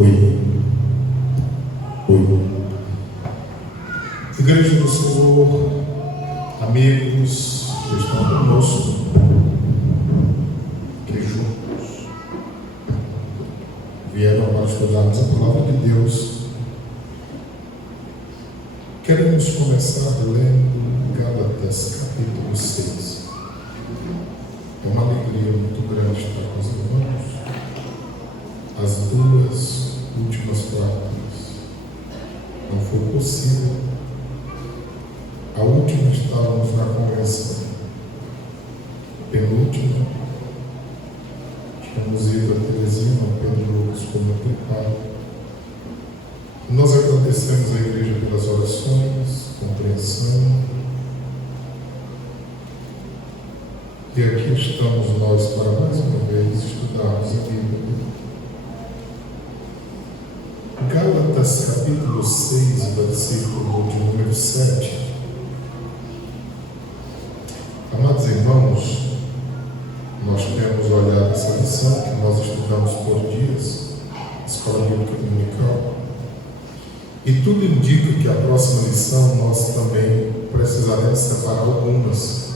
Oi. Igreja do Senhor, amigos que estão conosco, que juntos vieram para estudarmos a palavra de Deus. Queremos começar lendo Gálatas capítulo 6. É uma alegria muito grande estar com os irmãos. As duas últimas quartas não foi possível. A última estávamos na convenção. Penúltima, tínhamos ido a Teresina, Pedro Lucas como aplicado. Nós agradecemos a igreja pelas orações, compreensão. E aqui estamos nós para mais uma vez estudarmos a Bíblia. Gálatas capítulo 6, versículo de número 7. Amados irmãos, nós temos olhado essa lição que nós estudamos por dias, Escola Bíblica Dominical, e tudo indica que a próxima lição nós também precisaremos separar algumas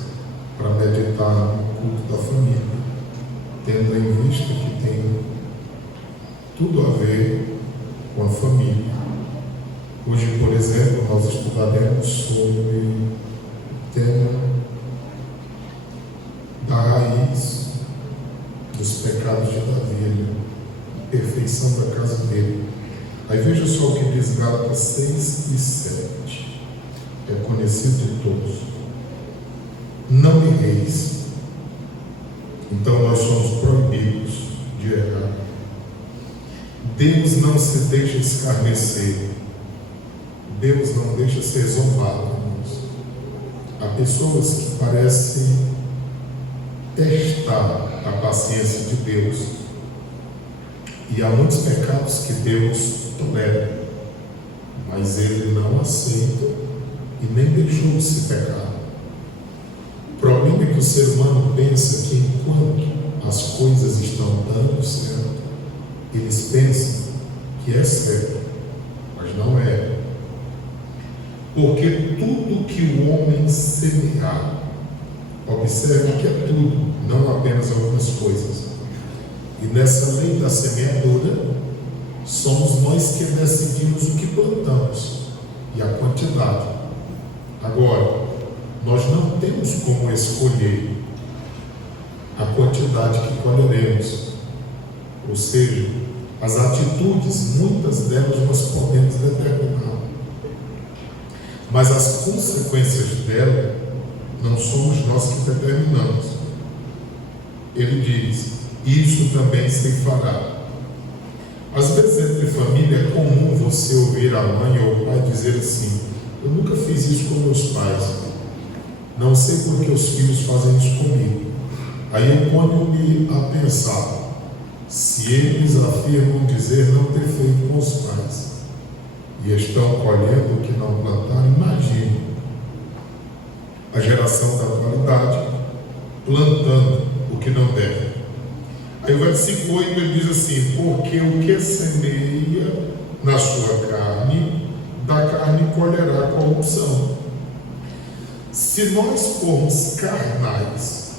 para meditar no culto da família, tendo em vista que tem tudo a ver com a família. Hoje, por exemplo, nós estudaremos sobre o tema da raiz dos pecados de Davi, a perfeição da casa dele. Aí veja só o que diz Gálatas 6 e 7. É conhecido de todos. Não erreis. Então nós somos proibidos de errar. Deus não se deixa escarnecer. Deus não deixa ser zombado. Há pessoas que parecem testar a paciência de Deus, e há muitos pecados que Deus tolera, mas Ele não aceita e nem deixou se pecar. O problema é que o ser humano pensa que enquanto as coisas estão dando certo, eles pensam que é certo, mas não é. Porque tudo que o homem semear, observe que é tudo, não apenas algumas coisas. E nessa lei da semeadura, somos nós que decidimos o que plantamos e a quantidade. Agora, nós não temos como escolher a quantidade que colheremos. Ou seja, as atitudes, muitas delas nós podemos determinar, mas as consequências dela não somos nós que determinamos. Ele diz: isso também se fará. Às vezes entre família é comum você ouvir a mãe ou o pai dizer assim: eu nunca fiz isso com meus pais, não sei por que os filhos fazem isso comigo. Aí eu ponho-me a pensar, se eles afirmam dizer não ter feito com os pais e estão colhendo o que não plantaram, imagine a geração da atualidade plantando o que não deve. Aí o versículo 8 ele diz assim: porque o que semeia na sua carne, da carne colherá corrupção. Se nós formos carnais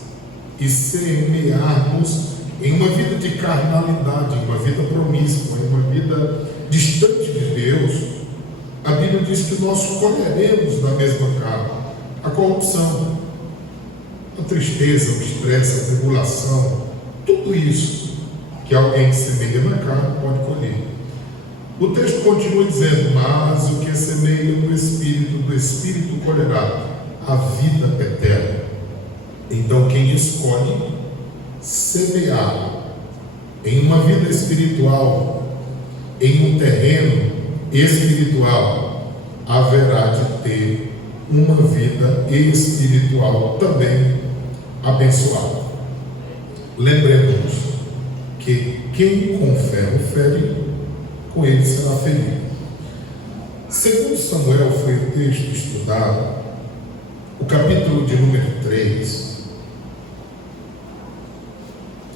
e semearmos em uma vida de carnalidade, em uma vida promíscua, em uma vida distante de Deus, a Bíblia diz que nós colheremos da mesma carne a corrupção, a tristeza, o estresse, a tribulação, tudo isso que alguém que semeia na carne pode colher. O texto continua dizendo: mas o que semeia no Espírito, do Espírito colherá a vida eterna. Então quem escolhe semear em uma vida espiritual, em um terreno espiritual, haverá de ter uma vida espiritual também abençoada. Lembremos que quem com ferro fere, com ele será ferido. Segundo Samuel foi o texto estudado, o capítulo de número 3,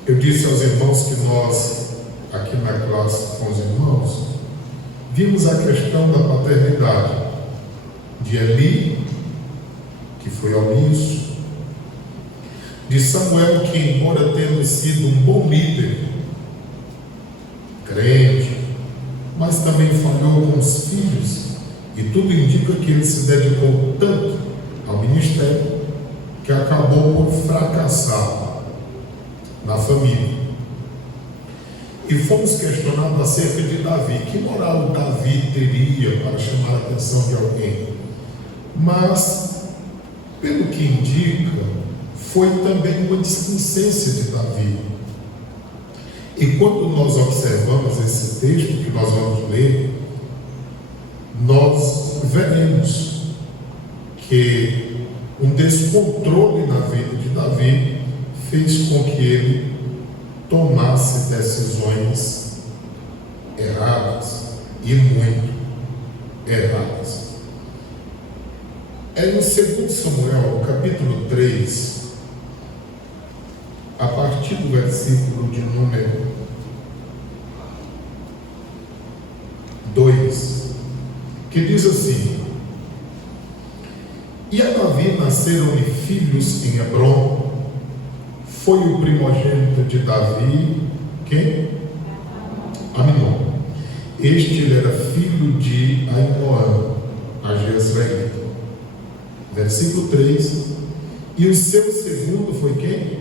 eu disse aos irmãos que nós aqui na classe com os irmãos, vimos a questão da paternidade de Eli, que foi omisso, de Samuel, que embora tendo sido um bom líder, crente, mas também falhou com os filhos, e tudo indica que ele se dedicou tanto ao ministério que acabou por fracassar na família. E fomos questionados acerca de Davi. Que moral Davi teria para chamar a atenção de alguém? Mas, pelo que indica, foi também uma displicência de Davi. E quando nós observamos esse texto que nós vamos ler, nós veremos que um descontrole na vida de Davi fez com que ele tomasse decisões erradas, e muito erradas. É no 2 Samuel, capítulo 3, a partir do versículo de número 2, que diz assim: E a Davi nasceram-lhe filhos em Hebrom. Foi o primogênito de Davi, quem? Aminon. Este ele era filho de Ainoã, a Jezreelita. Versículo 3. E o seu segundo foi quem?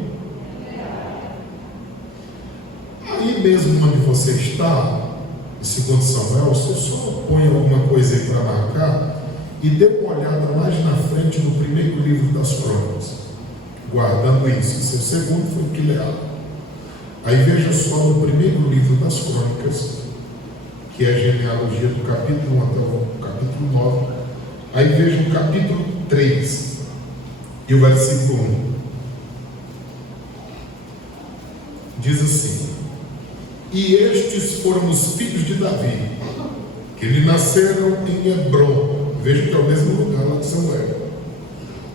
Aí mesmo onde você está, em 2 Samuel, você só põe alguma coisa aí para marcar e dê uma olhada mais na frente no primeiro livro das Crônicas, guardando isso. Seu segundo foi Quileado. Aí veja só no primeiro livro das Crônicas, que é a genealogia do capítulo 1 até o capítulo 9. Aí veja o capítulo 3 e o versículo 1. Diz assim: E estes foram os filhos de Davi, que lhe nasceram em Hebrom. Veja que é o mesmo lugar lá de Samuel.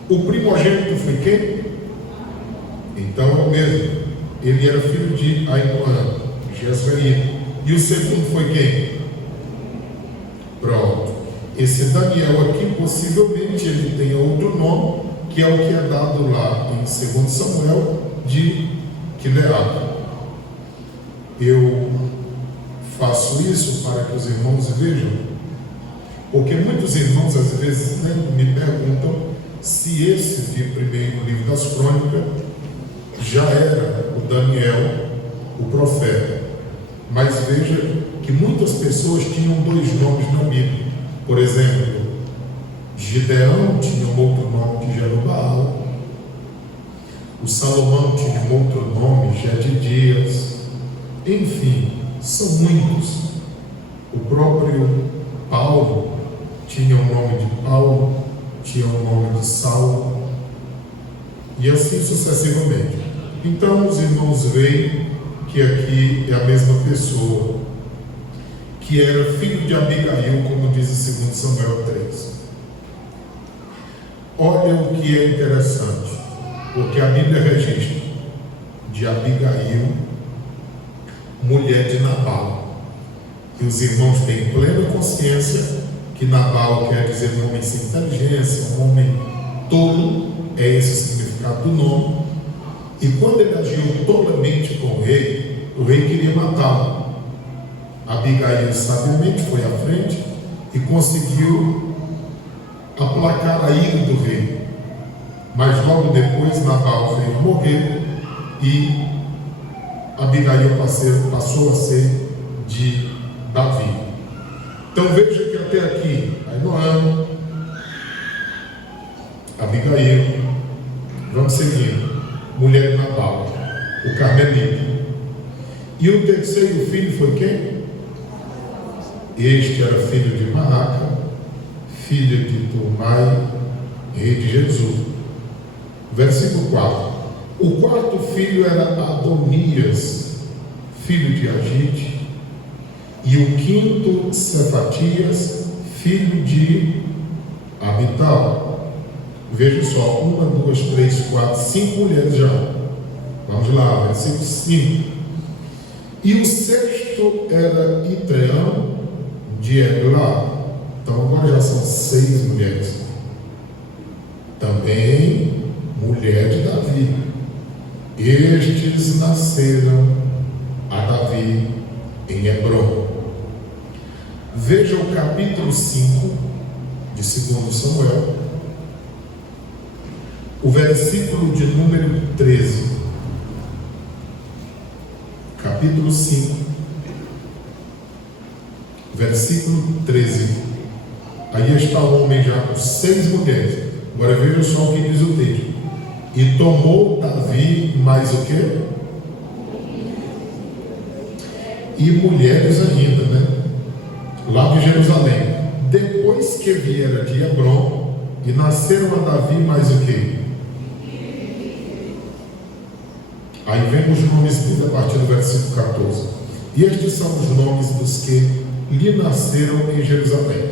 O primogênito foi quem? Então é o mesmo. Ele era filho de Ainoã, Jezreelita. E o segundo foi quem? Pronto. Esse Daniel aqui, possivelmente ele tenha outro nome, que é o que é dado lá em 2 Samuel de Quileado. Eu faço isso para que os irmãos vejam, porque muitos irmãos às vezes me perguntam se esse de primeiro livro das Crônicas já era o Daniel, o profeta. Mas veja que muitas pessoas tinham dois nomes na Bíblia. Por exemplo, Gideão tinha um outro nome de Jerubaal, o Salomão tinha um outro nome, Jedidias. Enfim, são muitos. O próprio Paulo tinha o nome de Paulo, tinha o nome de Saulo, e assim sucessivamente. Então os irmãos veem que aqui é a mesma pessoa, que era filho de Abigail, como diz em 2 Samuel 3. Olha o que é interessante, porque a Bíblia registra de Abigail, mulher de Nabal. E os irmãos têm plena consciência que Nabal quer dizer um homem sem inteligência, um homem tolo, é esse o significado do nome. E quando ele agiu tolamente com o rei queria matá-lo. Abigail sabiamente foi à frente e conseguiu aplacar a ira do rei. Mas logo depois Nabal veio morrer e Abigail passou a ser de Davi. Então veja que até aqui, Ainoã, Abigail, vamos seguindo, mulher de Nabal, o carmelita. E o terceiro filho foi quem? Este era filho de Maaca, filho de Tomai, rei de Jesus. Versículo 4. O quarto filho era Adonias, filho de Agite. E o quinto, Cefatias, filho de Abital. Veja só, 1, 2, 3, 4, 5 mulheres já. Vamos lá, versículo 5. E o sexto era Itreão de Eglá. Então agora já são 6 mulheres. Também mulher de Davi. Estes nasceram a Davi em Hebrom. Veja o capítulo 5 de 2 Samuel, o versículo de número 13. Capítulo 5, versículo 13. Aí está o homem já com 6 mulheres. Agora veja só o que diz o texto. E tomou Davi mais o quê? E mulheres ainda, né? Lá de Jerusalém. Depois que viera de Hebrom, e nasceram a Davi mais o quê? Aí vem os nomes dele a partir do versículo 14. E estes são os nomes dos que lhe nasceram em Jerusalém: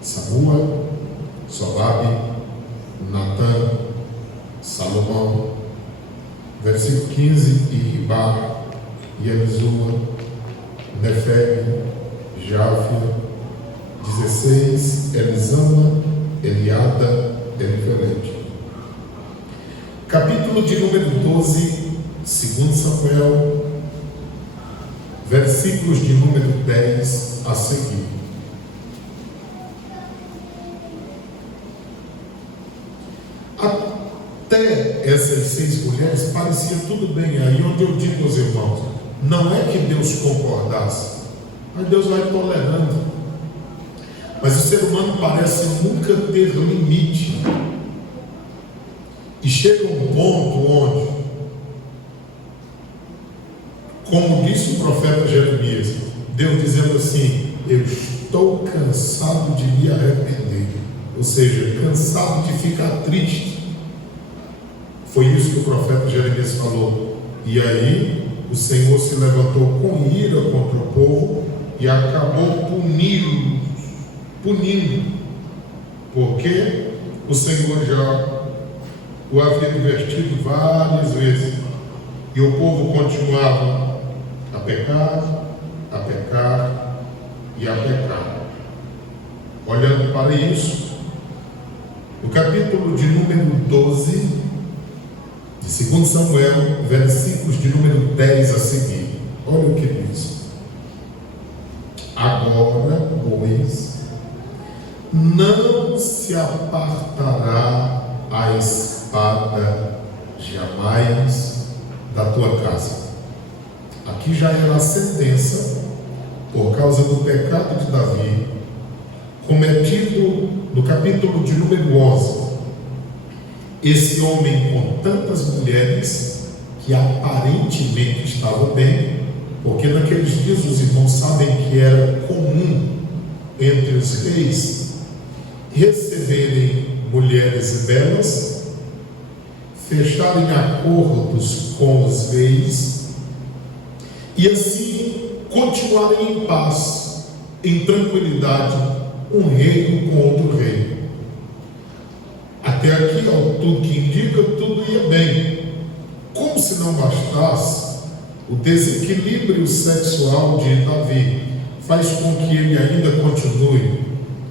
Samua, Sobabe, Natã, Salomão. Versículo 15: e Ribar, e Elisua, Nefeg, Jáfia. 16: Elisama, Eliada, Elifelete. Capítulo de número 12, 2 Samuel, versículos de número 10 a seguir. Até essas 6 mulheres parecia tudo bem. Aí onde eu digo aos irmãos, não é que Deus concordasse, mas Deus vai tolerando. Mas o ser humano parece nunca ter limite. E chega um ponto onde, como disse o profeta Jeremias, Deus dizendo assim: eu estou cansado de me arrepender. Ou seja, cansado de ficar triste. Foi isso que o profeta Jeremias falou. E aí o Senhor se levantou com ira contra o povo e acabou punindo, porque o Senhor já o havia divertido várias vezes, e o povo continuava a pecar, a pecar e a pecar. Olhando para isso, o capítulo de número 12 de 2 Samuel, versículos de número 10 a seguir, olha o que diz: agora, pois, não se apartará a espada jamais da tua casa. Aqui já era a sentença por causa do pecado de Davi, cometido no capítulo de número 11. Esse homem com tantas mulheres, que aparentemente estava bem, porque naqueles dias os irmãos sabem que era comum entre os reis receberem mulheres belas, fecharem acordos com os reis e assim continuarem em paz, em tranquilidade, um reino com outro reino. Até aqui, ao tudo que indica, tudo ia bem. Como se não bastasse, o desequilíbrio sexual de Davi faz com que ele ainda continue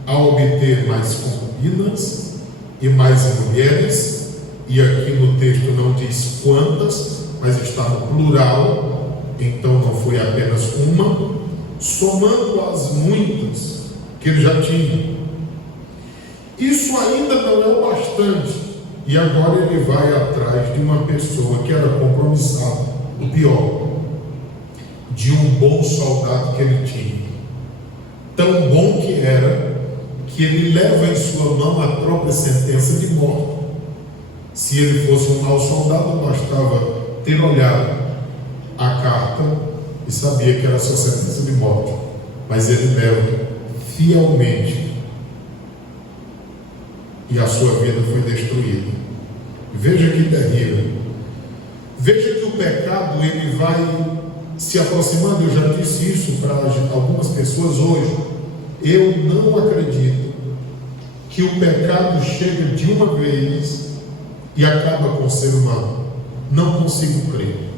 a obter mais concubinas e mais mulheres, e aqui no texto não diz quantas, mas está no plural, então não foi apenas uma, somando as muitas que ele já tinha. Isso ainda não é o bastante, e agora ele vai atrás de uma pessoa que era compromissada, o pior, de um bom soldado que ele tinha, tão bom que era, que ele leva em sua mão a própria sentença de morte. Se ele fosse um mau soldado, bastava ter olhado a carta e sabia que era a sua sentença de morte, mas ele leva fielmente, e a sua vida foi destruída. Veja que terrível. Veja que o pecado ele vai se aproximando. Eu já disse isso para algumas pessoas hoje. Eu não acredito que o pecado chega de uma vez e acaba com o ser humano. Não consigo crer.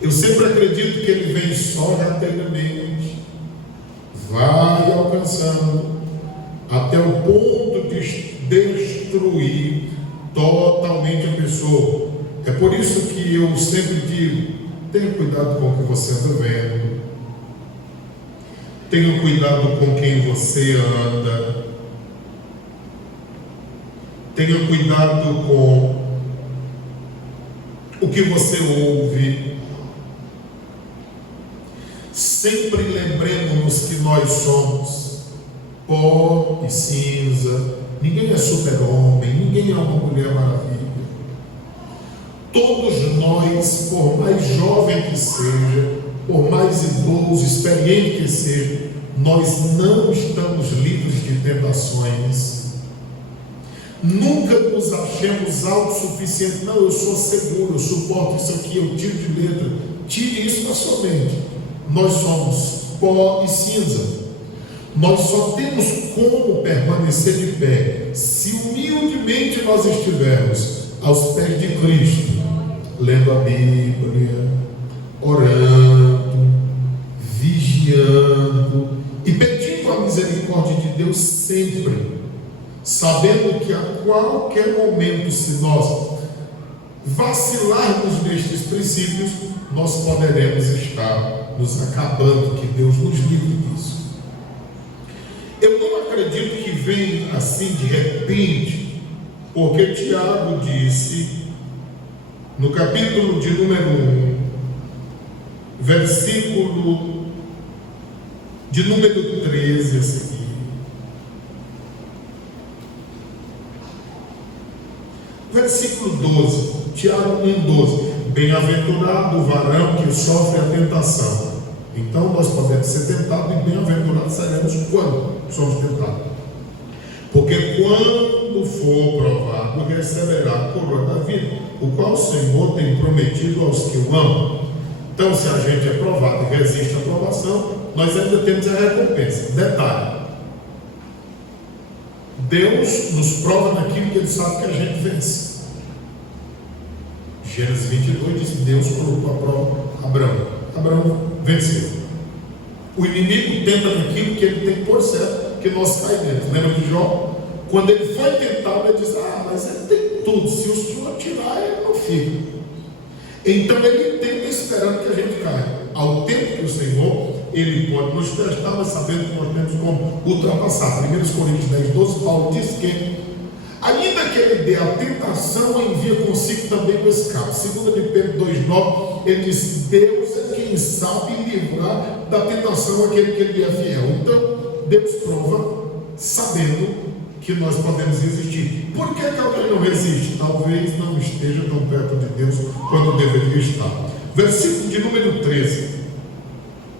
Eu sempre acredito que ele vem sorrateiramente, vai alcançando até o ponto de destruir totalmente a pessoa. É por isso que eu sempre digo: tenha cuidado com o que você anda vendo, tenha cuidado com quem você anda, tenha cuidado com o que você ouve. Sempre lembremos que nós somos pó e cinza. Ninguém é super-homem, ninguém é uma mulher maravilha. Todos nós, por mais jovem que seja, por mais idoso, experiente que seja, nós não estamos livres de tentações. Nunca nos achemos autossuficientes. Não, eu sou seguro, eu suporto isso aqui, eu tiro de letra. Tire isso da sua mente. Nós somos pó e cinza. Nós só temos como permanecer de pé se humildemente nós estivermos aos pés de Cristo, lendo a Bíblia, orando, vigiando e pedindo a misericórdia de Deus sempre, sabendo que a qualquer momento, se nós vacilarmos nestes princípios, nós poderemos estar nos acabando. Que Deus nos livre disso. Eu não acredito que vem assim de repente, porque Tiago disse, no capítulo de número 1, versículo de número 13 a seguir, versículo 12, Tiago 1,12: bem-aventurado o varão que sofre a tentação. Então nós podemos ser tentados, e bem-aventurados seremos quando somos tentados. Porque quando for provado, receberá a coroa da vida, o qual o Senhor tem prometido aos que o amam. Então, se a gente é provado e resiste à provação, nós ainda temos a recompensa. Detalhe: Deus nos prova naquilo que Ele sabe que a gente vence. Gênesis 22 diz: Deus colocou a prova Abraão. Abraão venceu. O inimigo tenta naquilo que ele tem por certo, que nós caímos dentro. Lembra de Jó? Quando ele foi tentado, ele diz: mas ele tem tudo, se o Senhor tirar, ele não fica. Então ele tenta esperando que a gente caia. Ao tempo que o Senhor, Ele pode nos testar, mas sabendo que nós temos como ultrapassar. 1 Coríntios 10:12, Paulo diz que, ainda que ele dê a tentação, envia consigo também o escape. 2 de Pedro 2,9, ele diz: Deus é quem sabe livrar da tentação aquele que Ele é fiel. Então, Deus prova, sabendo que nós podemos resistir. Por que alguém não resiste? Talvez não esteja tão perto de Deus quanto deveria estar. Versículo de número 13,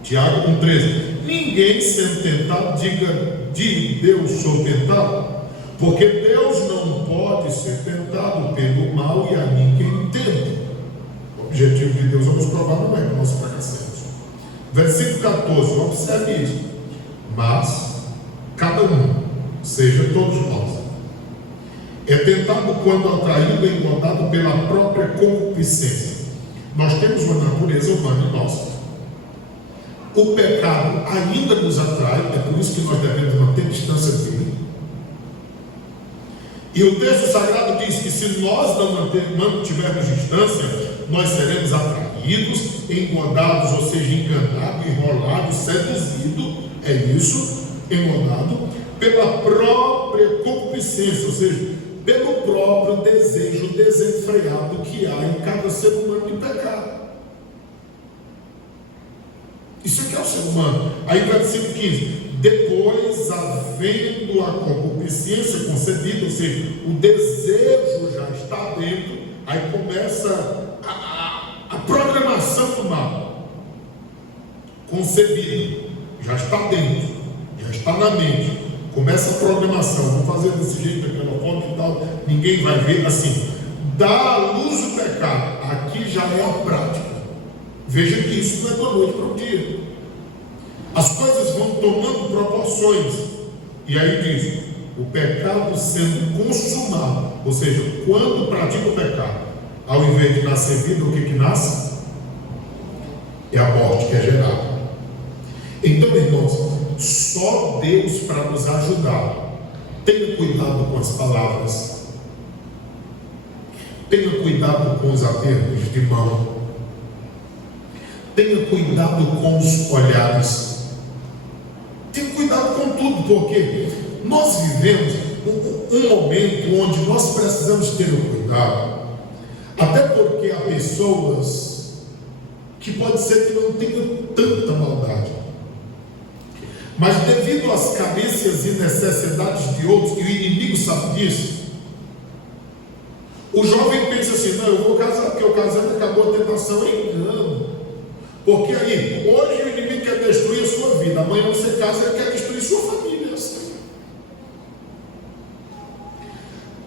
Tiago 1,13: ninguém sendo tentado diga: de Deus sou tentado, porque Deus não pode ser tentado pelo mal, e a ninguém tenta. O objetivo de Deus é nos provar, não é que nós fracassemos. Versículo 14, observe isso: mas cada um, seja todos nós, é tentado quando atraído e engordado pela própria concupiscência. Nós temos uma natureza humana em nós. O pecado ainda nos atrai, é por isso que nós devemos manter distância dele. E o texto sagrado diz que se nós não mantivermos distância, nós seremos atraídos, engordados, ou seja, enganados, enrolados, seduzidos, é isso, engordado, pela própria concupiscência, ou seja, pelo próprio desejo desenfreado que há em cada ser humano de pecado. Isso aqui é o ser humano. Aí versículo 15: depois, havendo a concupiscência concebida, ou seja, o desejo já está dentro, aí começa a programação do mal. Concebida, já está dentro, já está na mente. Começa a programação: vou fazer desse jeito, daquela forma e tal, ninguém vai ver. Assim, dá à luz o pecado, aqui já é a prática. Veja que isso não é da noite para o dia. As coisas vão tomando proporções. E aí diz: o pecado sendo consumado, ou seja, quando pratica o pecado, ao invés de nascer vida, o que nasce? é a morte que é gerada. Então, irmãos, só Deus para nos ajudar. Tenha cuidado com as palavras, tenha cuidado com os apertos de mão, tenha cuidado com os olhares, tenha cuidado com tudo, porque nós vivemos um momento onde nós precisamos ter um cuidado, até porque há pessoas que pode ser que não tenham tanta maldade, mas devido às carências e necessidades de outros, e o inimigo sabe disso, o jovem pensa assim: não, eu vou casar porque o casamento acabou a tentação. Não, porque aí, hoje o inimigo quer destruir a sua vida, amanhã você casa, ele quer destruir sua família.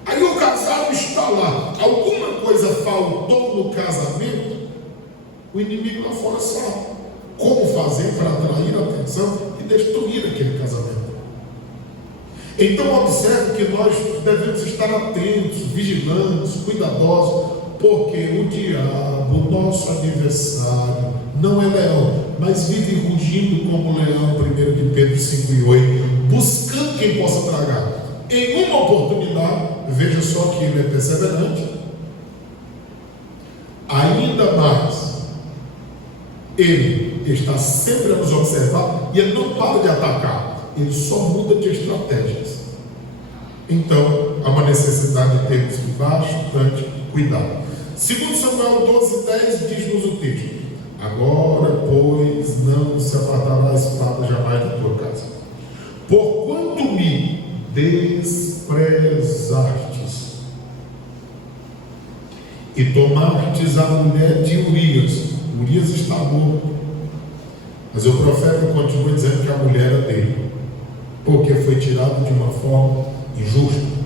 Aí o casado está lá, alguma coisa faltou no casamento, o inimigo lá fora sabe como fazer para atrair a atenção e destruir aquele casamento. Então observe que nós devemos estar atentos, vigilantes, cuidadosos, porque o diabo, nosso adversário, não é leão, mas vive rugindo como leão, 1 de Pedro 5:8, buscando quem possa tragar. Em uma oportunidade, veja só que ele é perseverante, ainda mais, ele está sempre a nos observar e ele não para de atacar, ele só muda de estratégias. Então, há uma necessidade de termos bastante cuidado. Segundo Samuel 12:10, diz-nos o texto: agora, pois, não se apartará a espada jamais da tua casa, porquanto me desprezastes e tomastes a mulher de Urias. Urias está morto, mas o profeta continua dizendo que a mulher é dele, porque foi tirado de uma forma injusta.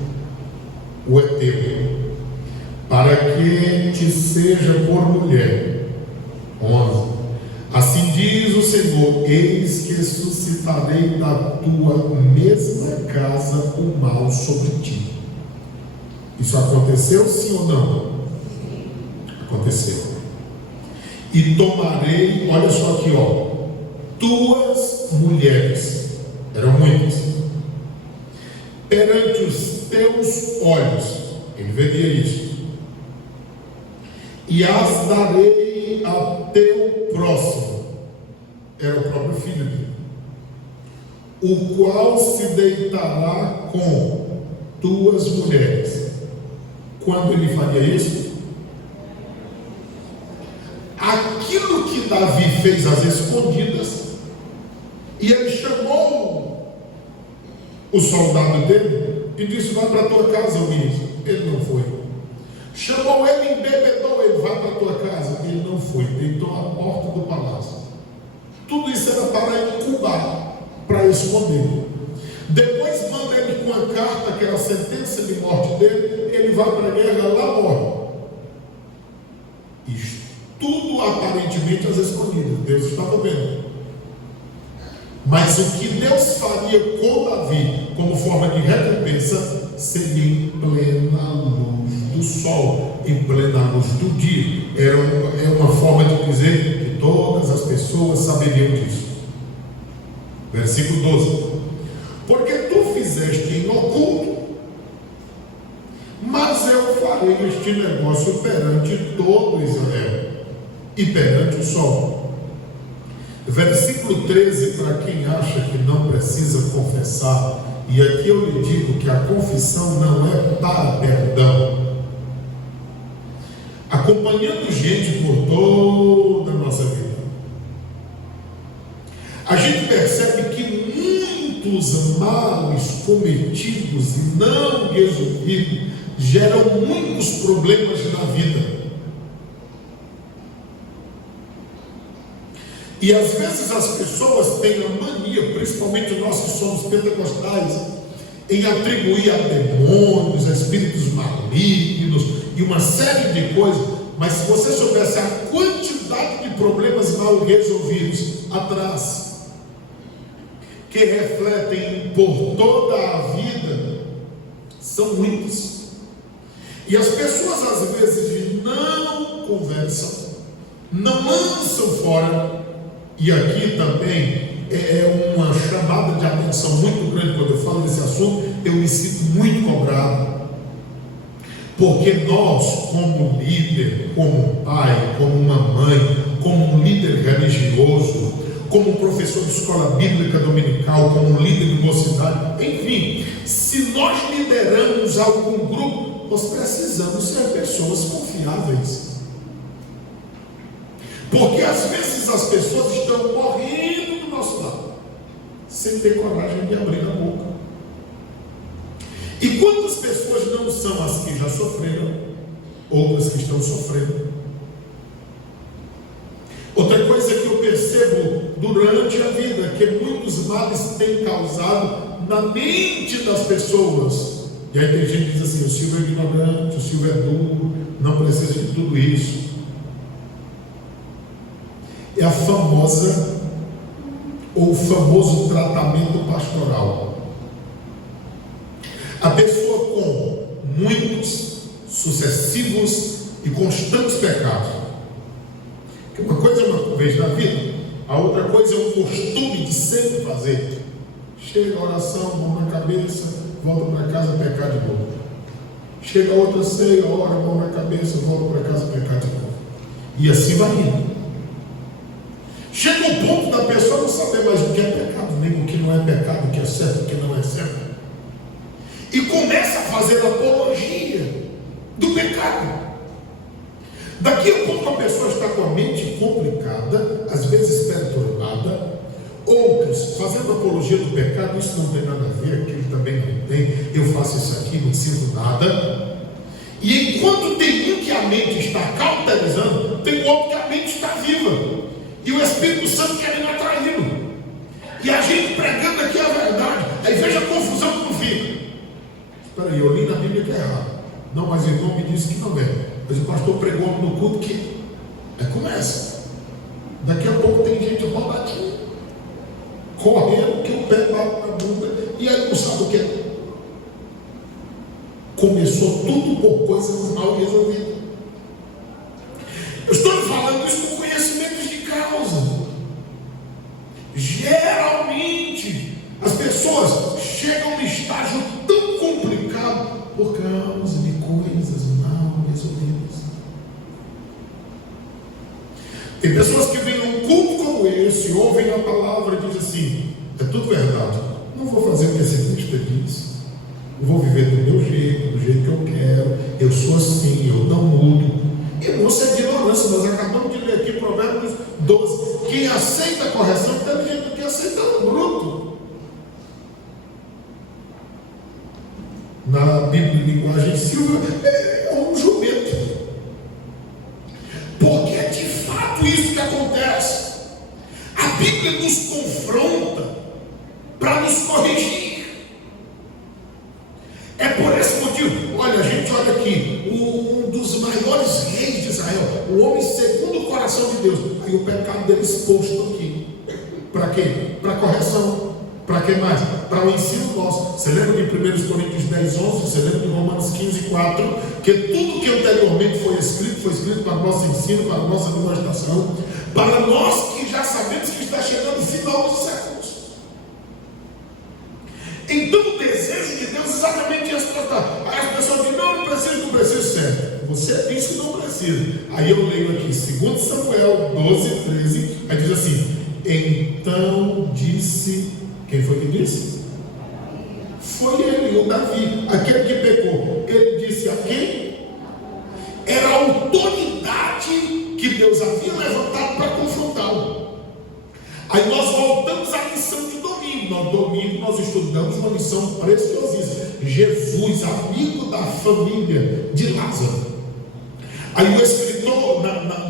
O é teu, para que te seja por mulher. 11. Assim diz o Senhor: eis que suscitarei da tua mesma casa o mal sobre ti. Isso aconteceu, sim ou não? Aconteceu. E tomarei, olha só aqui, tuas mulheres, eram muitas, perante os teus olhos, ele veria isso, e as darei a teu próximo, era o próprio filho dele, o qual se deitará com tuas mulheres. Quando ele faria isso? Aquilo que Davi fez às escondidas, e ele chamou o soldado dele e disse: vai para a tua casa, Urias. Ele não foi. Chamou ele, embebedou ele: vai para a tua casa. Ele não foi, deitou à porta do palácio. Tudo isso era para incubar, para esconder. Depois manda ele com a carta, que era a sentença de morte dele. Ele vai para a guerra, lá morre. Isto tudo aparentemente às escondidas, Deus estava vendo. Mas o que Deus faria com Davi como forma de recompensa seria em plena luz do sol, em plena luz do dia. É uma forma de dizer que todas as pessoas saberiam disso. Versículo 12: porque tu fizeste em oculto, mas eu farei este negócio perante todo Israel e perante o sol. Versículo 13, para quem acha que não precisa confessar, e aqui eu lhe digo que a confissão não é para perdão. Acompanhando gente por toda a nossa vida, a gente percebe que muitos males cometidos e não resolvidos geram muitos problemas na vida. E às vezes as pessoas têm a mania, principalmente nós que somos pentecostais, em atribuir a demônios, a espíritos malignos e uma série de coisas. Mas se você soubesse a quantidade de problemas mal resolvidos atrás, que refletem por toda a vida, são muitos. E as pessoas às vezes não conversam, não lançam fora. E aqui também é uma chamada de atenção muito grande. Quando eu falo desse assunto, eu me sinto muito cobrado, porque nós, como líder, como pai, como uma mãe, como um líder religioso, como um professor de escola bíblica dominical, como um líder de mocidade, enfim, se nós lideramos algum grupo, nós precisamos ser pessoas confiáveis. Porque às vezes as pessoas estão morrendo do nosso lado, sem ter coragem de abrir a boca. E quantas pessoas não são as que já sofreram, outras que estão sofrendo? Outra coisa que eu percebo durante a vida, que muitos males têm causado na mente das pessoas. E aí tem gente que diz assim: o Silvio é ignorante, o Silvio é duro, não precisa de tudo isso. É a famosa, ou o famoso tratamento pastoral. A pessoa com muitos, sucessivos e constantes pecados. Que uma coisa é uma vez na vida, a outra coisa é um costume de sempre fazer. Chega a oração, mão na cabeça, volta para casa, pecar de novo. Chega a outra ceia, ora, mão na cabeça, volta para casa, pecar de novo. E assim vai indo. Chega o ponto da pessoa não saber mais o que é pecado, nem o que não é pecado, o que é certo, o que não é certo. E começa a fazer apologia do pecado. Daqui a pouco a pessoa está com a mente complicada, às vezes perturbada. Outros fazendo apologia do pecado: isso não tem nada a ver, aquilo também não tem, eu faço isso aqui, não sinto nada. E enquanto tem um que a mente está cauterizando, tem outro que a mente está viva, e o Espírito Santo querendo atraí-lo. E a gente pregando aqui a verdade, aí veja a confusão que não fica. Espera aí, eu li na Bíblia que é errado. Não, mas o irmão me disse que não é. Mas o pastor pregou no culto que começa. Daqui a pouco tem gente rodadinha, correndo, que o pé bate na bunda, e aí não sabe o que é. Começou tudo por coisas mal resolvidas. Eu estou falando isso com conhecimento de causa. Geralmente as pessoas chegam a um estágio tão complicado por causa de coisas mal resolvidas. Tem pessoas que vêm num culto como esse, ouvem a palavra e dizem assim: é tudo verdade, não vou fazer o que esse texto diz, eu vou viver do meu jeito, do jeito que eu quero, eu sou assim, eu não mudo. Irmão, isso é ignorância. Nós acabamos de ler aqui Provérbios 12: quem aceita a correção é inteligente, quem aceita o bruto. Na Bíblia, linguagem Silva, é um jumento. Porque é de fato isso que acontece. A Bíblia nos confronta para nos corrigir. É por esse motivo, olha, a gente olha aqui, um dos maiores reis de Israel, o homem segundo o coração de Deus, aí o pecado dele exposto aqui. Para quê? Para correção. Para que mais? Para o ensino nosso. Você lembra de 1 Coríntios 10, 11? Você lembra de Romanos 15, 4? Que tudo que anteriormente foi escrito para o nosso ensino, para a nossa demonstração, para nós que já sabemos que está chegando o final dos séculos. Então o desejo de Deus é exatamente esse tratar. Aí as pessoas dizem: não preciso, certo. Você diz que não precisa. Aí eu leio aqui 2 Samuel 12, 13, aí diz assim: então disse, quem foi que disse? Foi ele, o Davi, aquele que pecou. Ele disse a quem? Era a autoridade que Deus havia levantado para confrontá-lo. Aí nós voltamos à lição de domingo. No domingo nós estudamos uma lição preciosíssima: Jesus, amigo da família de Lázaro. Aí o escritor,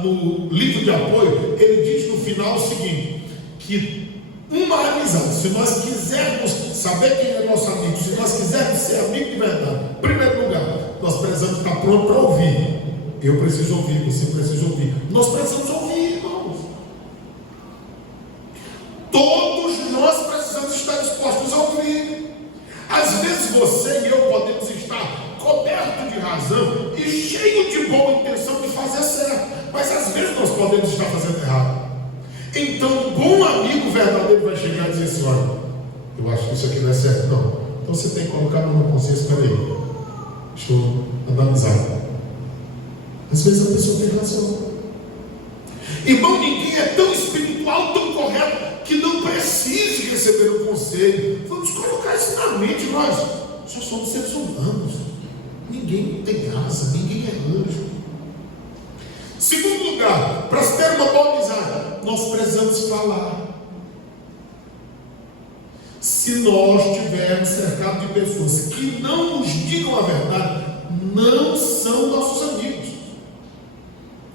no livro de apoio, ele diz no final o seguinte: que uma amizade, se nós quisermos saber quem é nosso amigo, se nós quisermos ser amigo de verdade, em primeiro lugar, nós precisamos estar prontos para ouvir. Eu preciso ouvir, você precisa ouvir. Nós precisamos ouvir, irmãos. Todos nós precisamos estar dispostos a ouvir. Às vezes você e eu podemos estar cobertos de razão e cheios cheio de boa intenção de fazer certo, mas às vezes nós podemos estar fazendo errado. Então, um bom amigo verdadeiro vai chegar e dizer assim: olha, eu acho que isso aqui não é certo. Não, então você tem que colocar a mão na consciência. Espera aí, deixa eu analisar. Às vezes a pessoa tem razão. Irmão, ninguém é tão espiritual, tão correto, que não precise receber um conselho. Vamos colocar isso na mente. Nós só somos seres humanos. Ninguém tem asa, ninguém é anjo. Segundo lugar, para se ter uma boa amizade, nós precisamos falar. Se nós estivermos cercados de pessoas que não nos digam a verdade, não são nossos amigos.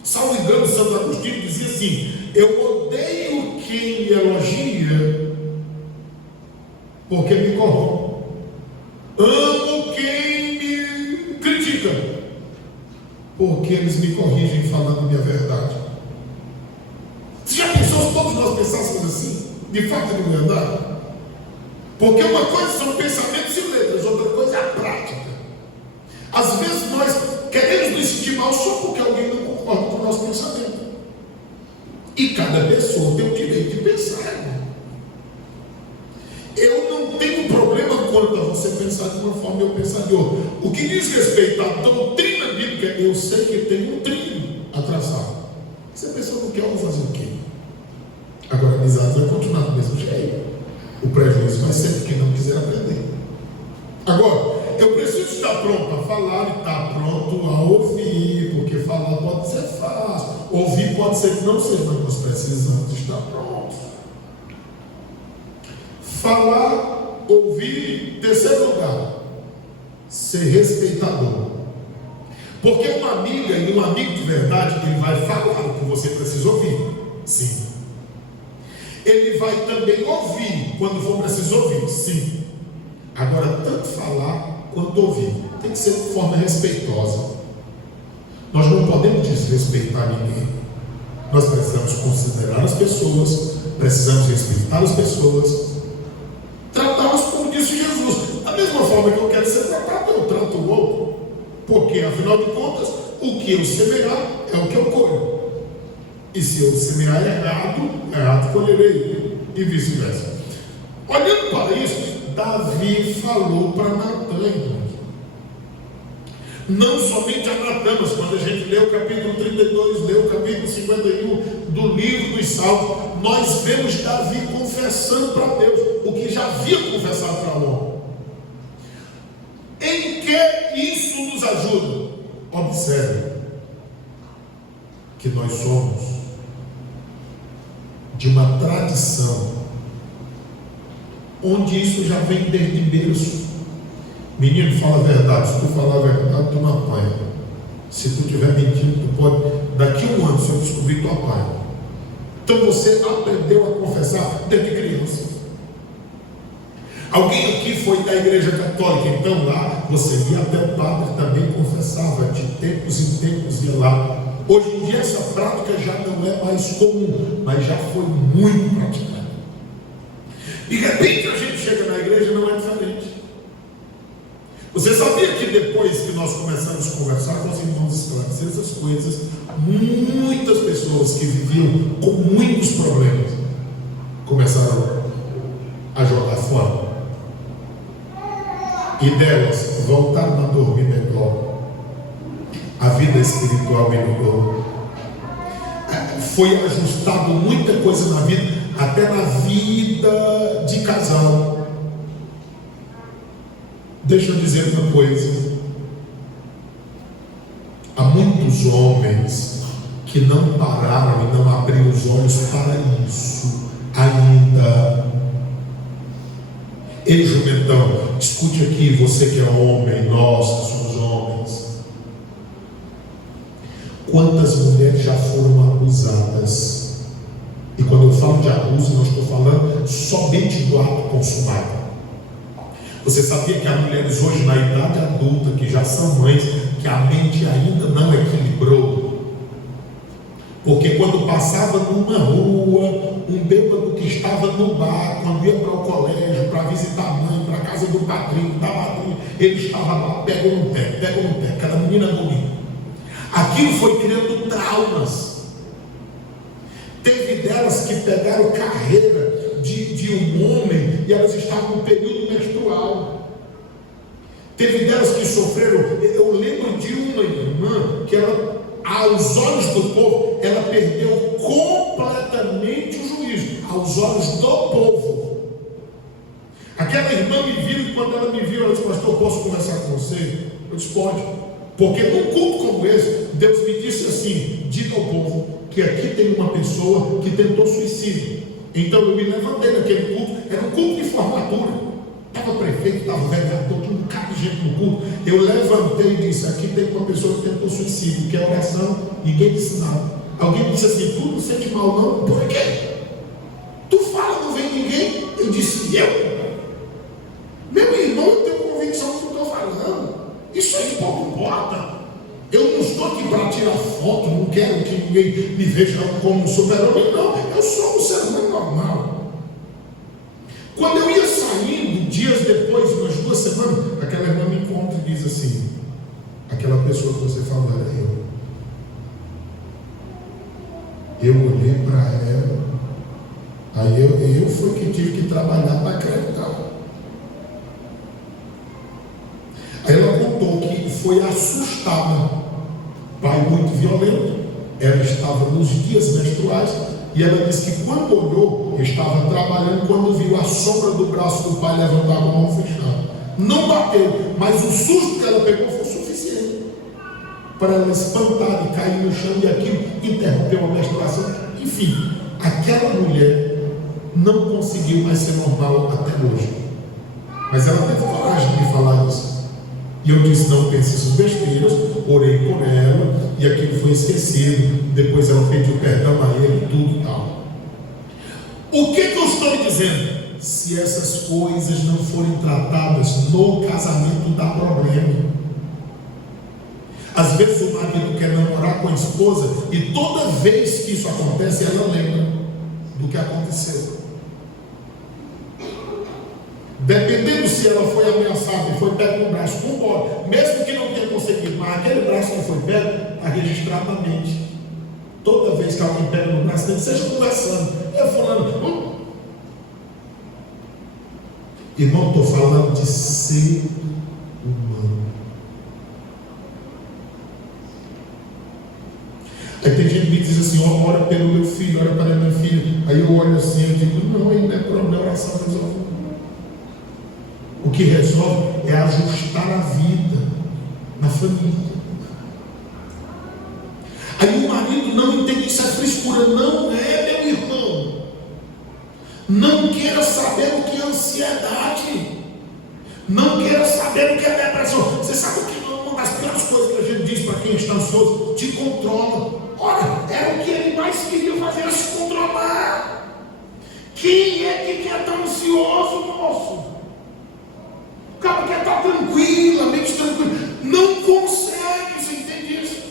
Salvo engano, Santo Agostinho dizia assim: eu odeio quem me elogia porque me corrompe. Amo quem me critica porque eles me corrigem falando a minha verdade. Você já pensou se todos nós pensássemos assim? De fato e de verdade? Porque uma coisa são pensamentos e letras, outra coisa é a prática. Às vezes nós queremos nos sentir mal só porque alguém não concorda com o nosso pensamento. E cada pessoa tem o direito de pensar, irmão. Eu não tenho problema quanto a você pensar de uma forma e eu pensar de outra. O que diz respeito à doutrina bíblica, eu sei que tem um trilho a traçar. Se a pessoa não quer, eu vou fazer o quê? Agora a amizade vai continuar do mesmo jeito. O prejuízo vai ser de quem não quiser aprender. Agora, eu preciso estar pronto a falar e estar pronto a ouvir, porque falar pode ser fácil, ouvir pode ser que não seja, mas nós precisamos estar prontos. Falar, ouvir, terceiro lugar, ser respeitador. Porque uma amiga e um amigo de verdade, ele vai falar o que você precisa ouvir, sim. Ele vai também ouvir quando for preciso ouvir, sim. Agora, tanto falar quanto ouvir tem que ser de forma respeitosa. Nós não podemos desrespeitar ninguém. Nós precisamos considerar as pessoas, precisamos respeitar as pessoas, tratá-las como disse Jesus. Da mesma forma que eu quero ser tratado, eu trato o outro, porque afinal de contas, o que eu semear é o que eu colho. E se eu semear errado colherei, e vice-versa. Olhando para isso, Davi falou para Natan, irmãos. Não somente a Natan, mas quando a gente lê o capítulo 32, lê o capítulo 51 do livro dos Salmos, nós vemos Davi confessando para Deus o que já havia confessado para o homem. Em que isso nos ajuda? Observe que nós somos de uma tradição onde isso já vem desde berço. Menino, fala a verdade. Se tu falar a verdade, tu não apanha. Se tu estiver mentindo, tu pode, daqui a um ano, se eu descobrir, tu apanha. Então você aprendeu a confessar desde criança. Alguém aqui foi da igreja católica, então lá você ia até o padre também confessava, de tempos em tempos ia lá. Hoje em dia essa prática já não é mais comum, mas já foi muito praticada. De repente a gente chega na igreja e não é diferente. Você sabia que depois que nós começamos a conversar com os irmãos, esclarecer essas coisas, muitas pessoas que viviam com muitos problemas começaram a jogar fora? E delas voltaram a dormir melhor. A vida espiritual melhorou. Foi ajustado muita coisa na vida, até na vida de casal. Deixa eu dizer uma coisa. Há muitos homens que não pararam e não abriram os olhos para isso ainda. Ei, jumentão, escute aqui, você que é homem, nós que somos homens. Quantas mulheres já foram abusadas? E quando eu falo de abuso, não estou falando somente do ato consumado. Você sabia que há mulheres hoje na idade adulta, que já são mães, que a mente ainda não equilibrou? Porque quando passava numa rua, um bêbado que estava no bar, quando ia para o colégio, para visitar a mãe, para a casa do padrinho, da madrinha, ele estava lá, pega no pé, aquela menina bonita. Aquilo foi criando traumas. Teve delas que pegaram carreira de um homem e elas estavam no período menstrual. Teve delas que sofreram. Eu lembro de uma irmã que ela, aos olhos do povo, ela perdeu completamente o juízo, aos olhos do povo. Aquela irmã me viu e quando ela me viu, ela disse: pastor, posso conversar com você? Eu disse: pode. Porque num culto como esse, Deus me disse assim: diga ao povo que aqui tem uma pessoa que tentou suicídio. Então eu me levantei naquele culto, era um culto de formatura. Estava prefeito, estava vereador, tinha um bocado de gente no culto. Eu levantei e disse: aqui tem uma pessoa que tentou suicídio, que é oração, ninguém disse nada. Alguém me disse assim: tu não sente mal não? Por quê? Tu fala, não vem ninguém? Eu disse: meu irmão, eu tenho convicção do que eu estou falando. Isso aí pouco importa. Eu não estou aqui para tirar foto, não quero que ninguém me veja como um super-homem, não. Eu sou um ser humano normal. Quando eu ia saindo, dias depois, umas 2 semanas, aquela irmã me encontra e diz assim: aquela pessoa que você falou era eu. Eu olhei para ela, aí eu fui que tive que trabalhar para acreditar. Aí ela contou que foi assustada, pai muito violento, ela estava nos dias menstruais, e ela disse que quando olhou, estava trabalhando, quando viu a sombra do braço do pai levantar a mão fechada. Não bateu, mas o susto que ela pegou foi suficiente para ela espantar e cair no chão, e aquilo interrompeu a menstruação. Enfim, aquela mulher não conseguiu mais ser normal até hoje. Mas ela teve coragem de falar isso. E eu disse: não pense essas besteiras. Orei por ela e aquilo foi esquecido. Depois ela pediu perdão a ele, tudo e tal. O que eu estou lhe dizendo? Se essas coisas não forem tratadas no casamento, dá problema. Às vezes o marido quer namorar com a esposa e toda vez que isso acontece, ela lembra do que aconteceu. Dependendo se ela foi ameaçada e foi pego no braço, vambora. Mesmo que não tenha conseguido, mas aquele braço que foi pego, está registrado na mente. Toda vez que alguém pega no braço, seja conversando, eu falando. Irmão, estou falando de ser humano. Aí tem gente que me diz assim: ó, ora pelo meu filho, ora para a minha filha. Aí eu olho assim e digo: não, aí não é problema, oração resolve. O que resolve é ajustar a vida na família. Aí o marido não entende isso, é frescura. Não é, meu irmão. Não queira saber o que é ansiedade. Não queira saber o que é depressão. Você sabe o que é uma das piores coisas que a gente diz para quem está ansioso? Te controla. Ora, era o que ele mais queria fazer, era se controlar. Quem é que quer estar ansioso, moço? O cara quer estar tranquilamente tranquilo. Não consegue, você entende isso?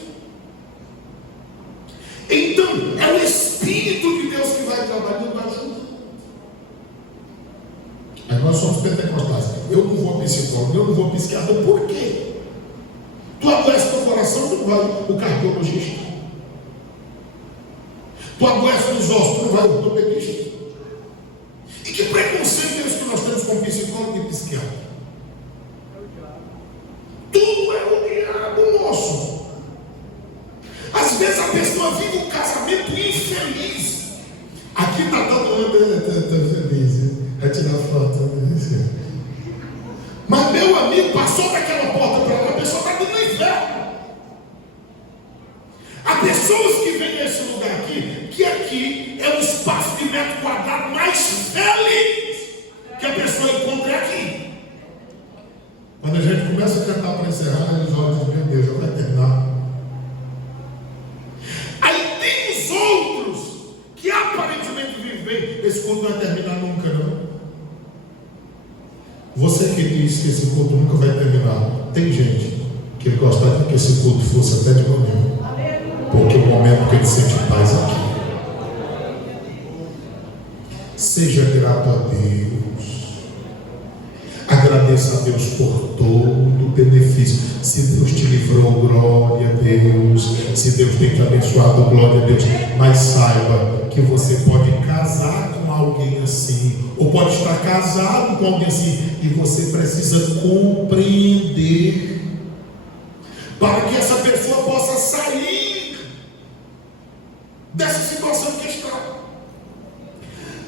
Então, é o Espírito de Deus que vai trabalhando na ajuda. Aí nós somos pentecostais. Eu não vou a psicólogo, eu não vou a psiquiatra. Por quê? Tu adoece no coração, tu não vai o cardiologista. Tu adoece nos ossos, tu não vai o ortopedista. E que preconceito é esse que nós temos com psicólogo e psiquiatra? Tudo é o diabo, moço. Às vezes a pessoa vive um casamento infeliz. Aqui está todo mundo feliz. Vai tirar foto. Mas meu amigo passou daquela porta para lá, a pessoa está dentro do inferno. Há pessoas que vêm nesse lugar aqui, que aqui é o espaço de metro quadrado mais feliz que a pessoa encontra aqui. Quando a gente começa a cantar para encerrar, eles olham e dizem: meu Deus, já vai terminar. Aí tem os outros que aparentemente vivem bem. Esse culto não vai terminar nunca, não. Você que diz que esse culto nunca vai terminar, tem gente que gostaria que esse culto fosse até de manhã, porque é o momento que ele sente paz aqui. Seja grato a Deus. Agradeça agradeça a Deus por todo o benefício. Se Deus te livrou, glória a Deus. Se Deus tem te abençoado, glória a Deus. Mas saiba que você pode casar com alguém assim, ou pode estar casado com alguém assim, e você precisa compreender para que essa pessoa possa sair dessa situação que está.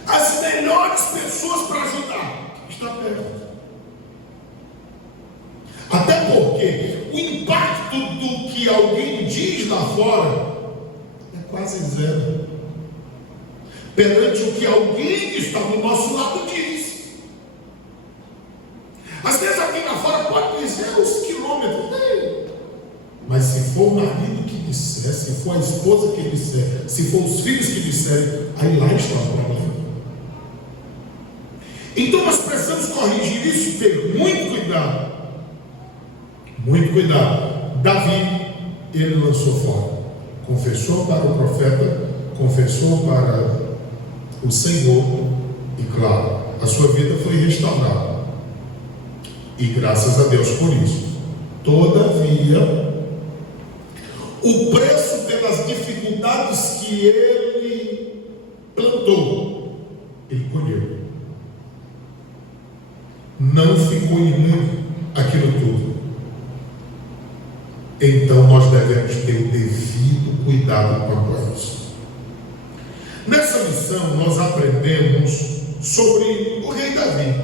As melhores pessoas para ajudar está perto. Até porque o impacto do que alguém diz lá fora é quase zero perante o que alguém que está do nosso lado diz. Às vezes alguém lá fora pode dizer uns quilômetros, mas se for o marido que disser, se for a esposa que disser, se for os filhos que disserem, aí lá está o problema. Então nós precisamos corrigir isso e ter muito cuidado. Muito cuidado. Davi, ele lançou fora, confessou para o profeta, confessou para o Senhor, e claro, a sua vida foi restaurada, e graças a Deus por isso. Todavia, o preço pelas dificuldades que ele plantou, ele colheu. Não ficou imune àquilo tudo. Então nós devemos ter o devido cuidado quanto a isso. Nessa lição nós aprendemos sobre o rei Davi,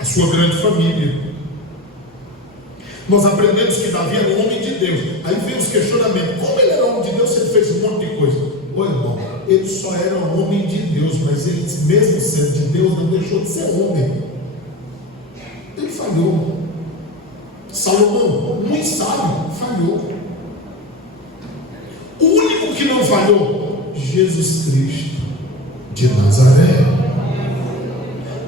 a sua grande família. Nós aprendemos que Davi era um homem de Deus. Aí vem os questionamentos: como ele era homem de Deus se ele fez um monte de coisa? Ô irmão, ele só era um homem de Deus, mas ele, mesmo sendo de Deus, não deixou de ser homem. Ele falhou. Salomão, muito sábio, falhou. O único que não falhou, Jesus Cristo de Nazaré.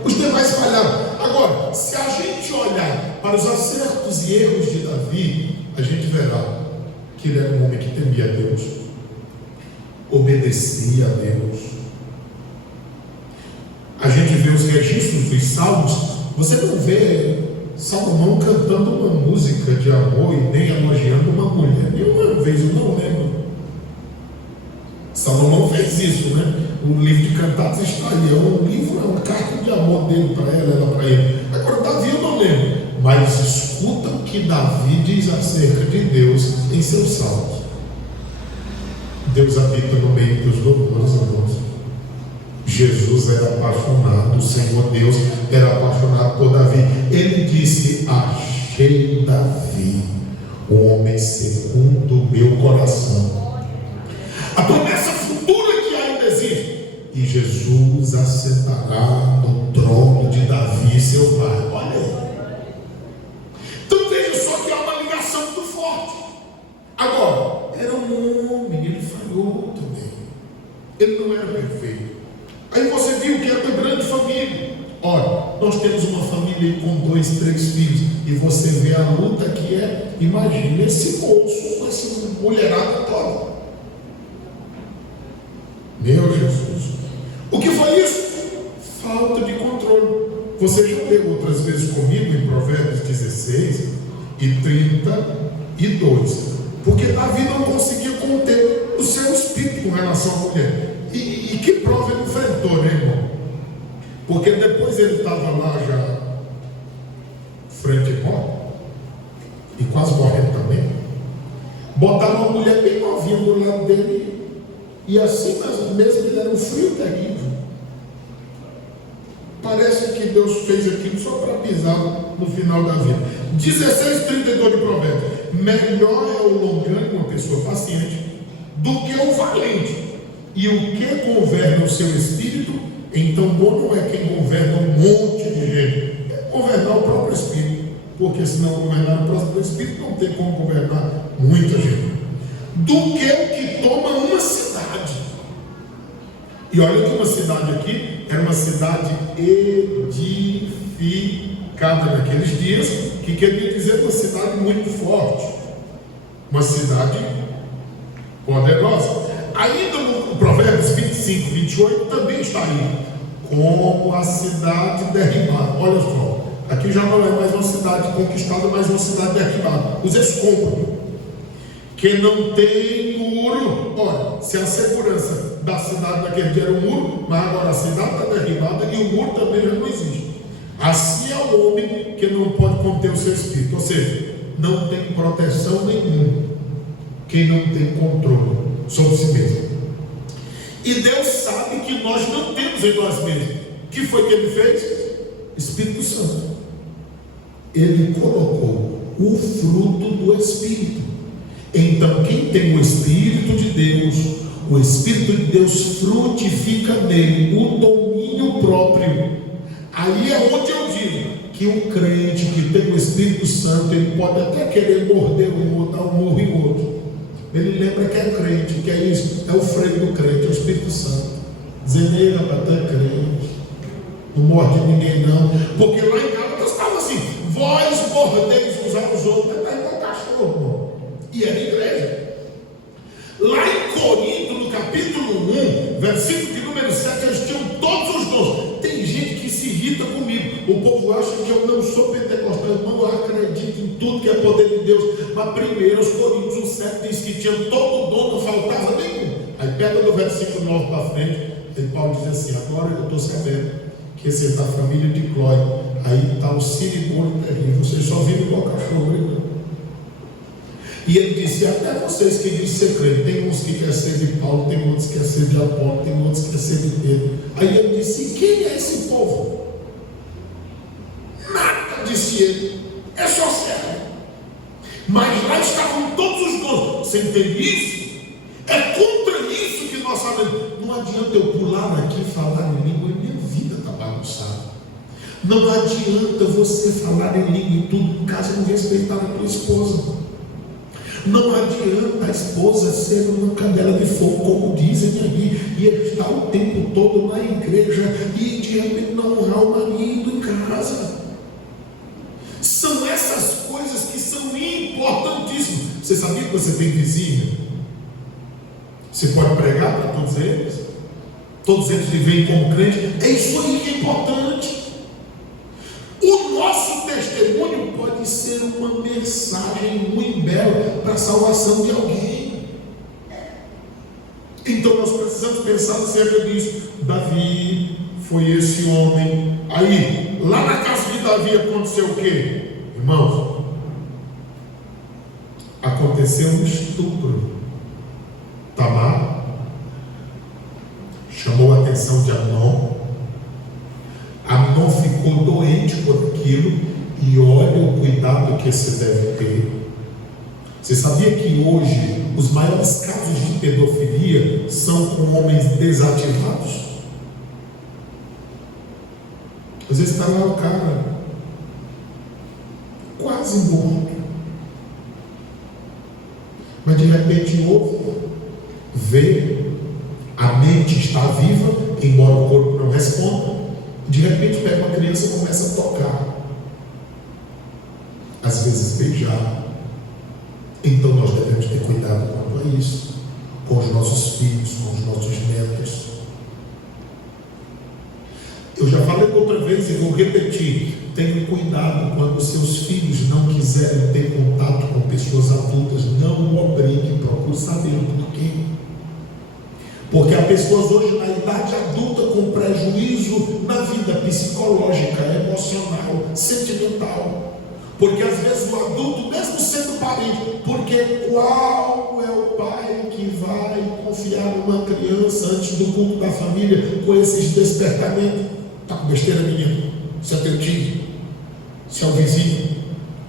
Os demais falharam. Agora, se a gente olhar para os acertos e erros de Davi, a gente verá que ele era um homem que temia a Deus, obedecia a Deus. A gente vê os registros dos salmos, você não vê Salomão cantando uma música de amor e nem elogiando uma mulher. Nenhuma vez, eu não lembro. Salomão fez isso, né? O livro de Cantares está aí. É um livro, é uma carta de amor dele para ela para ele. Agora, Davi eu não lembro. Mas escuta o que Davi diz acerca de Deus em seus salmos. Deus habita no meio dos louvores, irmãos. Jesus era apaixonado, o Senhor Deus era apaixonado por Davi. Ele disse: achei Davi, um homem segundo o meu coração. A promessa futura que ainda existe. E Jesus assentará no trono de Davi, seu pai. Olha aí. Então veja só que há uma ligação muito forte. Agora, era um homem, ele falhou também. Ele não era perfeito. Aí você viu que é uma grande família. Olha, nós temos uma família com 2, 3 filhos, e você vê a luta que é. Imagina esse moço com essa mulherada toda. Meu Jesus, o que foi isso? Falta de controle. Você já leu outras vezes comigo em Provérbios 16 e 32, porque Davi não conseguia conter o seu espírito com relação à mulher. E que prova ele enfrentou, né, irmão? Porque depois ele estava lá já frente e morte, e quase morrendo também. Botaram uma mulher bem novinha do lado dele, e assim mesmo ele era um frio terrível. Parece que Deus fez aquilo só para pisar no final da vida. 16:32 de Provérbios: melhor é o longânimo, uma pessoa paciente, do que o valente. E o que governa o seu espírito, então bom não é quem governa um monte de gente, é governar o próprio espírito, porque se não governar o próprio espírito, não tem como governar muita gente, do que o que toma uma cidade. E olha que uma cidade aqui era uma cidade edificada naqueles dias, que queria dizer uma cidade muito forte, uma cidade poderosa. Ainda no Provérbios 25, 28 também está aí, como a cidade derribada. Olha só, aqui já não é mais uma cidade conquistada, mas uma cidade derribada. Os escombros, que não tem muro. Olha, se a segurança da cidade naquele dia era um muro, mas agora a cidade está derribada e o muro também já não existe. Assim é o homem que não pode conter o seu espírito, ou seja, não tem proteção nenhuma, quem não tem controle sobre si mesmo. E Deus sabe que nós não temos em nós mesmos. O que foi que Ele fez? Espírito Santo. Ele colocou o fruto do Espírito. Então, quem tem o Espírito de Deus, o Espírito de Deus frutifica nele o domínio próprio. Aí é onde eu digo que um crente que tem o Espírito Santo, ele pode até querer morder um outro, dar um murro em outro. Ele lembra que é crente, que é isso, é o freio do crente, é o Espírito Santo. Dizer, nega, para ter crente, não morde ninguém não, porque lá em Gálatas estava assim: vós mordeis uns aos outros, está igual cachorro, irmão. E era igreja. Lá em Corinto, no capítulo 1, versículo de número 7, eles tinham todos os dons. Tem gente que se irrita comigo. O povo acha que eu não sou pentecostal. Irmão, eu acredito em tudo que é poder de Deus. Mas primeiro, os Coríntios 1,7 diz que tinha todo o dom, não faltava nenhum. Aí pega do versículo 9 para frente, e Paulo diz assim: agora eu estou sabendo que esse é da família de Clói. Aí está o siribolo terrível. Vocês só vivem igual cachorro, né? E ele disse: até vocês que dizem ser crente, tem uns que querem ser de Paulo, tem outros que querem ser de Apolo, tem outros que querem ser de Pedro. Aí ele disse: quem é esse povo? Nada, disse ele, é só servo. Mas lá estavam todos os dons. Você entende isso? É contra isso que nós sabemos. Não adianta eu pular aqui e falar em língua, e minha vida está bagunçada. Não adianta você falar em língua e tudo, caso não respeitar a tua esposa. Não adianta a esposa ser uma cadela de fogo, como dizem ali, e ele está o tempo todo na igreja e de repente não honrar o marido em casa. São essas coisas que são importantíssimas. Você sabia que você tem vizinho? Você pode pregar para todos eles? Todos eles vivem como crente. É isso aí que é importante. O nosso testemunho pode ser uma mensagem muito bela para a salvação de alguém. Então nós precisamos pensar acerca disso. Davi foi esse homem. Aí, lá na casa de Davi aconteceu o quê? Irmãos, aconteceu um estupro. Tamar chamou a atenção de Amnon. Amnon ficou doente por aquilo, e olha o cuidado que você deve ter. Você sabia que hoje os maiores casos de pedofilia são com homens desativados? Às vezes está lá o cara quase morto, mas de repente ouve, vê, a mente está viva, embora o corpo não responda. De repente pega uma criança e começa a tocar, às vezes beijar. Então nós devemos ter cuidado quanto a isso, com os nossos filhos, com os nossos netos. Eu já falei outra vez e vou repetir: tenha cuidado quando seus filhos não quiserem ter contato com pessoas adultas. Não o obrigue, procure saber o porquê. Porque há pessoas hoje na idade adulta com prejuízo na vida psicológica, emocional, sentimental. Porque às vezes o adulto, mesmo sendo parente, porque qual é o pai que vai confiar numa criança antes do culto da família com esses despertamentos? Está com besteira, menino? Isso é teu tio? Isso é o vizinho?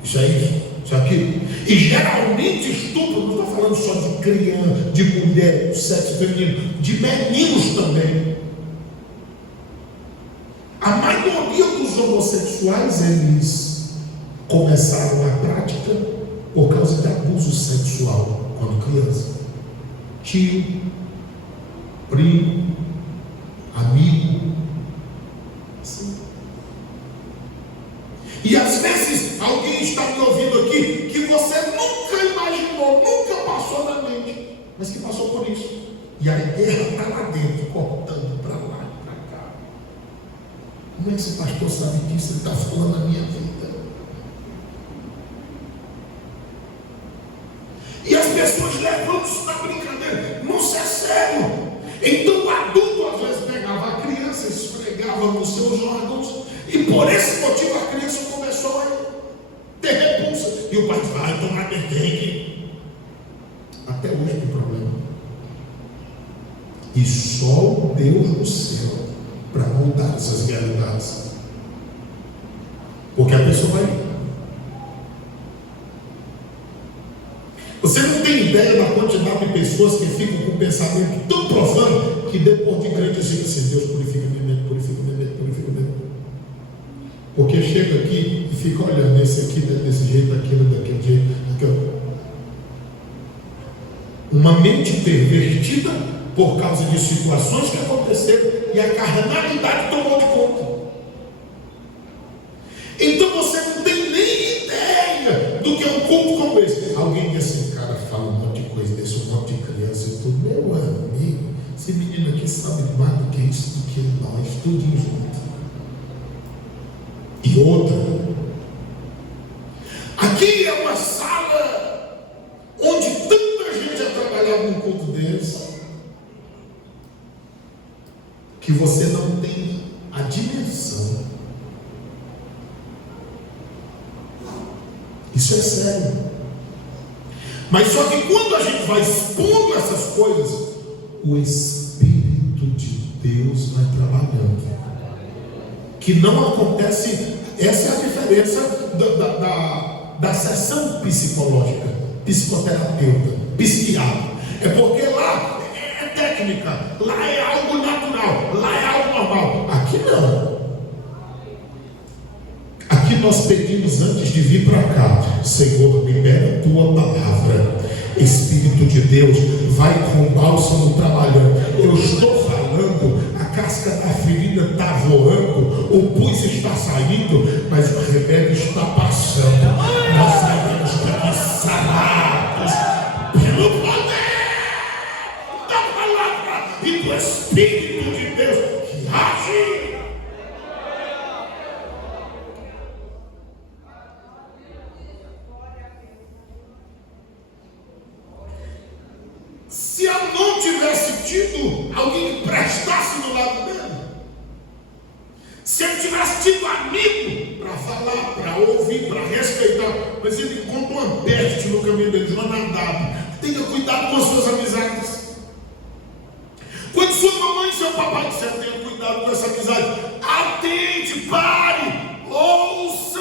Isso é isso? Isso é aquilo? E geralmente estupro, não estou falando só de criança, de mulher, do sexo feminino, de meninos também. A maioria dos homossexuais, eles começaram a prática por causa de abuso sexual quando criança. Tio, primo, amigo, assim. E às vezes alguém está me ouvindo aqui que você nunca imaginou, nunca passou na mente, mas que passou por isso. E a guerra está lá dentro, cortando para lá e para cá. como é que esse pastor sabe disso? Ele está falando da minha vida. E as pessoas levam isso na brincadeira. Não se é sério. Então o adulto às vezes pegava a criança, esfregava nos seus órgãos, e por esse motivo a criança começou a ter repulsa. E o pai vai tomar dengue. Até hoje tem problema. E só o Deus do céu para mudar essas realidades. Porque a pessoa vai. Você não tem ideia da quantidade de pessoas que ficam com um pensamento tão profano que depois de crente chega assim: Deus purifica minha mente, purifica minha mente, purifica minha mente. Porque chega aqui e fica olhando esse aqui desse jeito, aquilo daquele jeito, aquilo. Uma mente pervertida por causa de situações que aconteceram e a carnalidade tomou de conta. Então você não tem nem ideia do que é um culto como esse. Alguém diz assim: cara, fala um monte de coisa desse, um monte de criança e tudo. Meu amigo, esse menino aqui sabe mais do que isso, do que nós, tudo junto. E outra, aqui é uma sala onde tanta gente já trabalhava num culto desse, que você não tem a dimensão. Isso é sério. Mas só que quando a gente vai expondo essas coisas, o Espírito de Deus vai trabalhando. Que não acontece, essa é a diferença da sessão psicológica, psicoterapeuta, psiquiatra. É porque lá é técnica, lá é algo natural, lá é algo normal. Aqui não. Aqui nós pedimos antes de vir para cá: Senhor, libera a tua palavra. Espírito de Deus, vai com o bálsamo trabalhando. Eu estou falando, a casca da ferida está voando, o pus está saindo, mas o remédio está passando. Nós saímos daqui sarados pelo poder da palavra e do Espírito de Deus que age. Se eu não tivesse tido alguém que prestasse do lado dele, se ele tivesse tido amigo para falar, para ouvir, para respeitar, mas ele encontrou uma peste no caminho dele, Jonadab. Tenha cuidado com as suas amizades. Quando sua mamãe e seu papai disseram: tenha cuidado com essa amizade, atende, pare, ouça.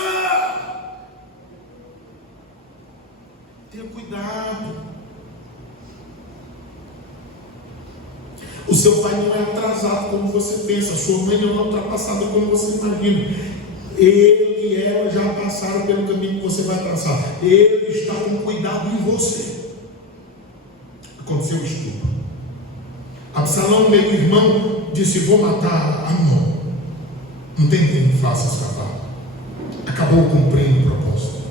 Tenha cuidado. O seu pai não é atrasado como você pensa, a sua mãe não é ultrapassada como você imagina. Ele e ela já passaram pelo caminho que você vai passar. Ele está com cuidado em você. Aconteceu o estupro. Absalão, meu irmão, disse: vou matar Amnon. Não tem quem me faça escapar. Acabou cumprindo o propósito.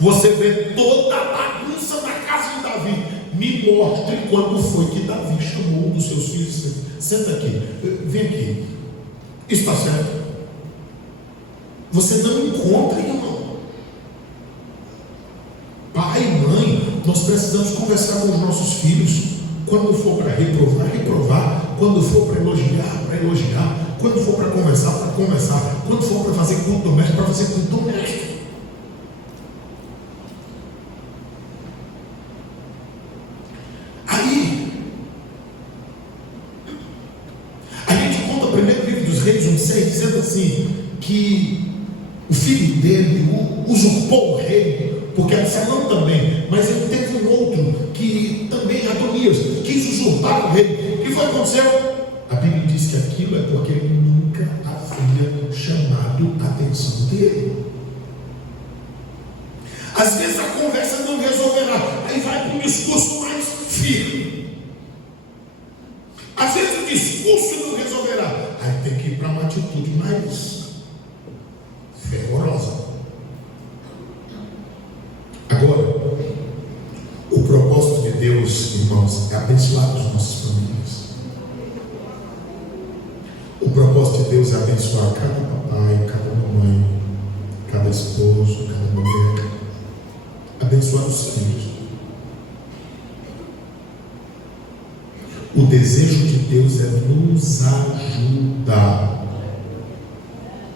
Você vê toda a bagunça na casa de Davi. Me mostre quando foi que Davi chamou um dos seus filhos e disse: senta aqui, vem aqui. Isso está certo? Você não encontra, irmão. Pai, mãe, nós precisamos conversar com os nossos filhos. Quando for para reprovar, reprovar. Quando for para elogiar. Quando for para conversar, conversar. Quando for para fazer culto doméstico, para fazer culto doméstico. Dizendo assim, que o filho dele usurpou o reino, porque Absalão também, mas ele teve um outro, que também, Adonias, quis usurpar o reino. O que foi que aconteceu? A Bíblia diz que aquilo é porque ele nunca havia chamado a atenção dele. Às vezes a conversa não resolverá, aí vai para um discurso mais firme. Às vezes o discurso não resolverá, aí tem que ir para uma atitude mais fervorosa. Agora, o propósito de Deus, irmãos, é abençoar as nossas famílias. O propósito de Deus é abençoar cada papai, cada mamãe, cada esposo, cada mulher. Abençoar os filhos. O desejo de Deus é nos ajudar.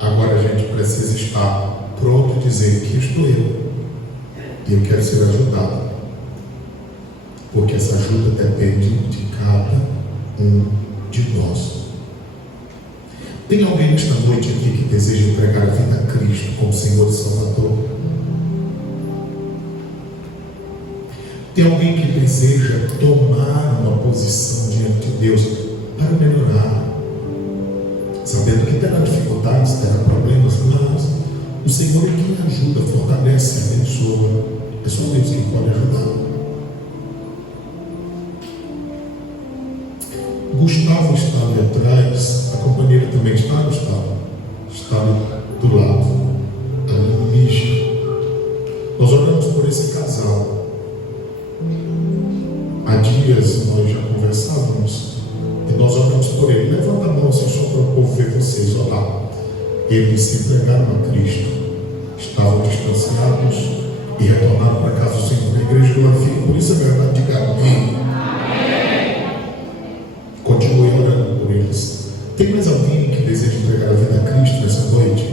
Agora a gente precisa estar pronto e dizer que estou eu e eu quero ser ajudado, porque essa ajuda depende de cada um de nós. Tem alguém nesta noite aqui que deseja entregar a vida a Cristo como Senhor e Salvador? Tem alguém que deseja tomar uma posição diante de Deus para melhorar, sabendo que terá dificuldades, terá problemas, mas o Senhor é quem ajuda, fortalece, abençoa. É só Deus quem pode ajudar. Gustavo está ali atrás, a companheira também está, Gustavo? Está ali do lado, ali no lixo. Nós oramos por esse casal. Há dias nós já conversávamos e nós oramos por ele. Levanta a mão assim só para o povo ver vocês. Olha lá. Eles se entregaram a Cristo, estavam distanciados e retornaram para casa do Senhor. A igreja glorifica, por isso é verdade. Diga amém. Continue orando por eles. Tem mais alguém que deseja entregar a vida a Cristo nessa noite?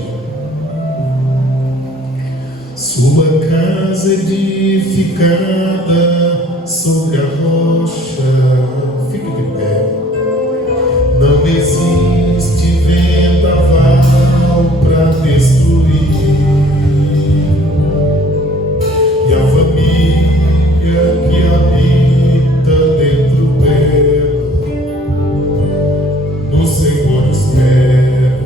Sua casa edificada sobre a rocha, fique de pé. Não existe vendaval para destruir. E a família que habita dentro dela, no Senhor espera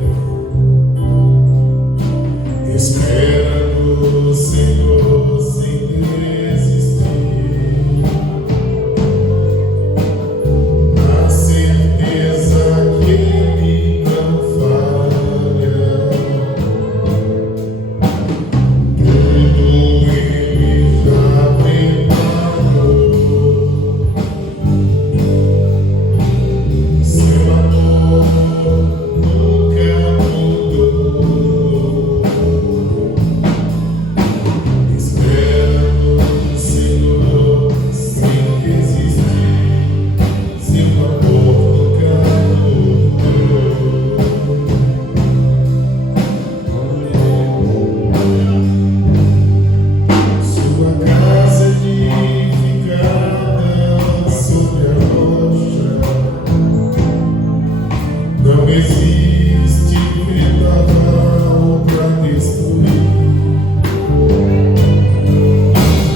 no Senhor sem desistir, na certeza que Ele não falha, tudo Ele já preparou, seu amor nunca mudou. Espera no Senhor sem desistir, seu amor nunca mudou. Sua casa edificada sobre a rocha, não existe vendaval para destruir.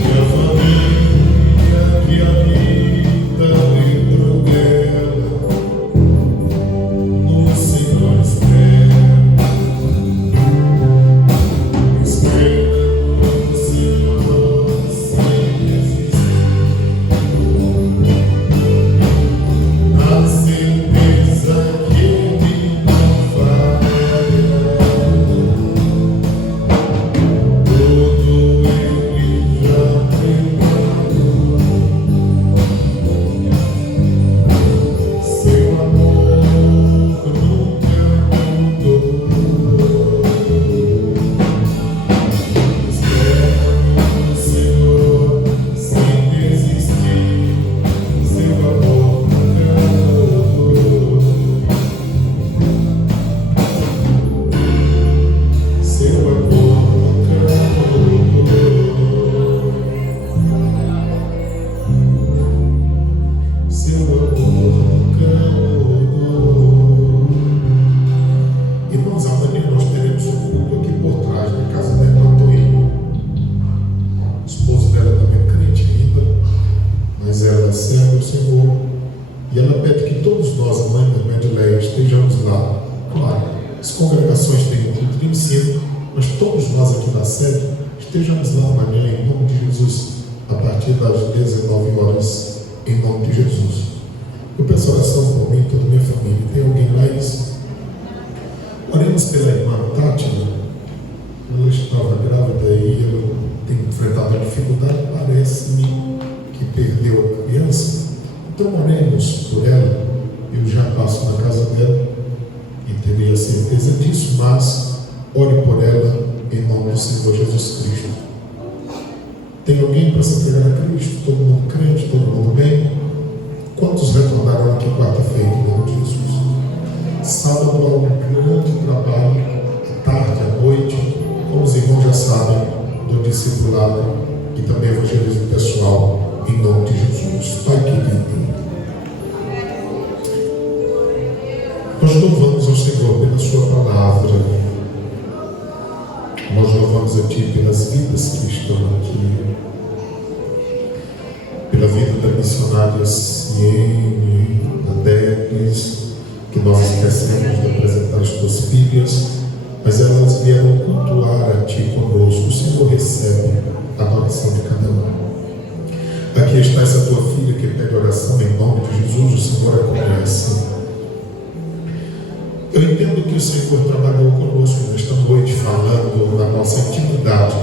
E a família que habita dentro dela, no Senhor espera no Senhor sem desistir, na certeza que Ele não falha, tudo Ele já preparou, seu amor nunca mudou. Espera no Senhor sem desistir, seu amor nunca mudou. Seu amor nunca mudou. Seu amor nunca mudou. Irmãos, amanhã nós teremos um culto aqui por trás da casa da irmã Toinho. O esposo dela também é crente ainda, mas ela serve o Senhor. E ela pede que todos nós, a mãe da irmã Edileia, estejamos lá. Claro, as congregações têm um culto de ensino, mas todos nós aqui da sede estejamos lá amanhã, em nome de Jesus, a partir das 19 horas, em nome de Jesus. Eu peço oração por mim e toda a minha família. Tem alguém mais? Oremos pela irmã Tátila. Ela estava grávida e ela tem enfrentado a dificuldade, parece-me que perdeu a criança. Então oremos por ela. Eu já passo na casa dela e do Senhor Jesus Cristo. Tem alguém para se entregar a Cristo? Todo mundo crente? Todo mundo bem? Quantos retornaram aqui quarta-feira, em nome de Jesus? Sábado há um grande trabalho, à tarde, à noite, como os irmãos já sabem, do discipulado e também evangelismo pessoal, em nome de Jesus. Pai querido, nós louvamos ao Senhor pela sua palavra, nós louvamos a Ti pelas vidas que estão aqui, pela vida da missionária Ciene, da Debs, que nós esquecemos de apresentar as tuas filhas, mas elas vieram cultuar a Ti conosco. O Senhor recebe a adoração de cada um. Aqui está essa tua filha que pede oração em nome de Jesus, o Senhor a conhece. Eu entendo que o Senhor trabalhou conosco nesta noite, falando da nossa intimidade.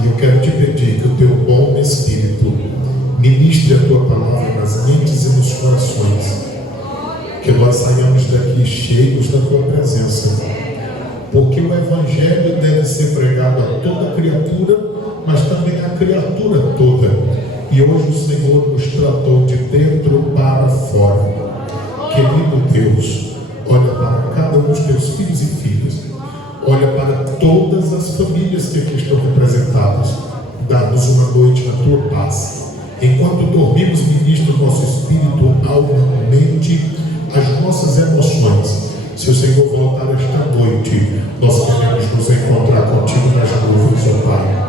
E eu quero te pedir que o teu bom Espírito ministre a tua palavra nas mentes e nos corações. Que nós saiamos daqui cheios da tua presença. Porque o Evangelho deve ser pregado a toda criatura, mas também a criatura toda. E hoje o Senhor nos tratou de dentro para fora. Querido Deus, olha para cada um dos teus filhos e filhas. Olha para todas as famílias que aqui estão representadas. Dá-nos uma noite na tua paz. Enquanto dormimos, ministra o nosso espírito, alma, mente, as nossas emoções. Se o Senhor voltar esta noite, nós queremos nos encontrar contigo nas nuvens, ó Pai.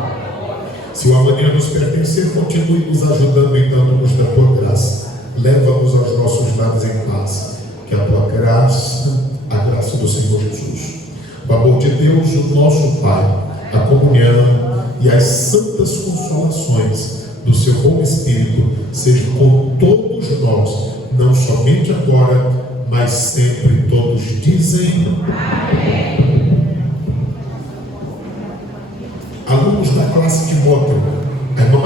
Se o amanhã nos pertencer, continue nos ajudando e dando-nos da tua graça. Leva-nos aos nossos lares em paz. Que a tua graça, a graça do Senhor Jesus, o amor de Deus, o nosso Pai, a comunhão e as santas consolações do seu bom Espírito sejam com todos nós, não somente agora, mas sempre. Todos dizem amém. Alunos da classe Timóteo, a irmã